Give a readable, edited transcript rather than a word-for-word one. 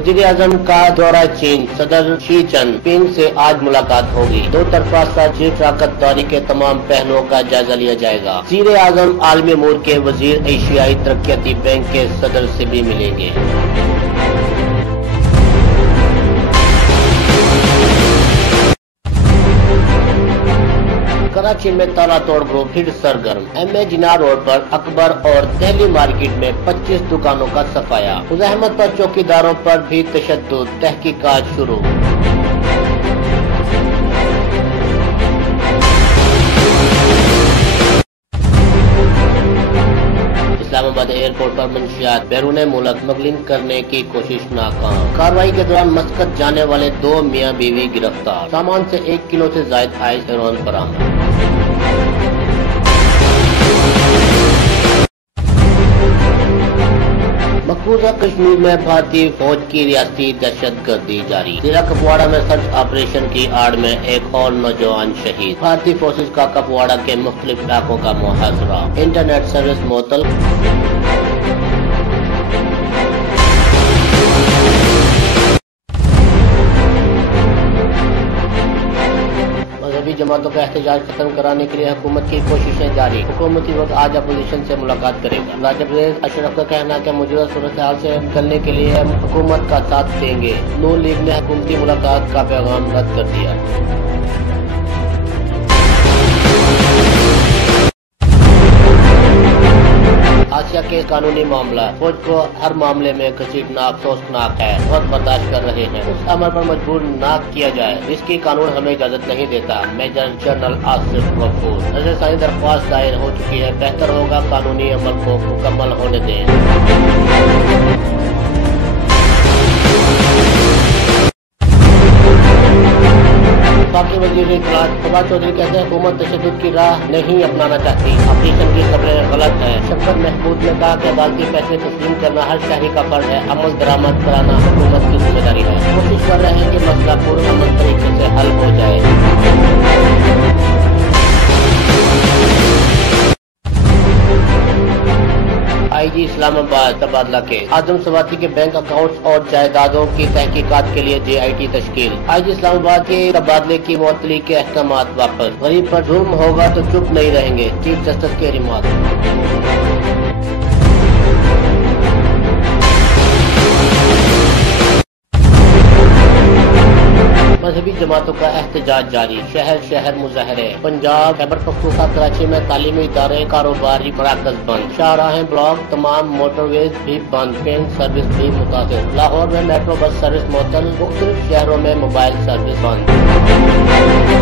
वज़ीर आज़म का दौरा चीन, सदर शी जिनपिंग से आज मुलाकात होगी। दो तरफा साझी शराकतदारी के तमाम पहलुओं का जायजा लिया जाएगा। वज़ीर आज़म आलमी अमूर के वज़ीर एशियाई तरक्याती बैंक के सदर से भी मिलेंगे। कराची में ताला तोड़ ग्रुप फिर सरगर्म। MA जिन्ना रोड पर अकबर और दिल्ली मार्केट में 25 दुकानों का सफाया। मुज़ाहमत पर चौकीदारों पर भी तशद्दुद, तहकीकात शुरू। इस्लामाबाद एयरपोर्ट पर मंशियात बैरून मुल्क स्मगलिंग करने की कोशिश नाकाम। कार्रवाई के दौरान मस्कत जाने वाले 2 मियां बीवी गिरफ्तार। सामान से 1 किलो से ज्यादा आइस हेरोइन बरामद। मकबूजा कश्मीर में भारतीय फौज की रियासती दहशतगर्दी जारी। जिला कपवाड़ा में सर्च ऑपरेशन की आड़ में एक और नौजवान शहीद। भारतीय फोर्सेज का कपवाड़ा के मुख्तलिफ इलाकों का मुहासरा। इंटरनेट सर्विस मुअत्तल। मजहबी जमातों का एहतजाज खत्म कराने के लिए हुकूमत की कोशिशें जारी। हुकूमती वक्त आज अपोजिशन से मुलाकात करेगा। राज्य अशरफ का कहना है कि मौजूदा सूरत हाल से निकलने के लिए हुकूमत का साथ देंगे। नून लीग ने हुकूमती मुलाकात का पैगाम रद्द कर दिया। आसिया के कानूनी मामला। फौज को हर मामले में घसीटना अफसोसनाक है। वक्त बर्दाश्त कर रहे हैं। उस अमल पर मजबूर न किया जाए जिसकी कानून हमें इजाजत नहीं देता। Major general Asif Ghafoor. नजरसानी दरख्वास्त दायर हो चुकी है। बेहतर होगा कानूनी अमल को मुकम्मल होने दें। बाकी वजीर इत्तलात फवाद चौधरी कहते हैं हुकूमत तशद्दुद की राह नहीं अपनाना चाहती। ऑपरेशन की खबरें गलत है। शफकत महमूद ने कहा कि अदालती फैसले तस्लीम करना हर शहरी का फर्ज है। अमल दरामद कराना हुकूमत की जिम्मेदारी है। कोशिश कर रहे हैं कि मसला पुरअमन तरीके से हल हो जाए। IG इस्लामाबाद तबादला के आदम सवाती के बैंक अकाउंट्स और जायदादों की तहकीकात के लिए JIT तश्कील। IG इस्लामाबाद के तबादले की मुअत्तली के अहकामात वापस। गरीब पर जुल्म होगा तो चुप नहीं रहेंगे, चीफ जस्टिस के रिमार्क। मजहबी जमातों का एहतजाज जारी। शहर शहर मुजाहरे। पंजाब, खैबर पख्तूनख्वा, कराची में तालीमी इदारे, कारोबारी मराकज बंद। शाहराहें, ब्लॉक, तमाम मोटरवेज भी बंद। ट्रेन सर्विस भी मुतासिर। लाहौर में मेट्रो बस सर्विस मुअत्तल। मुख्तलिफ शहरों में मोबाइल सर्विस बंद।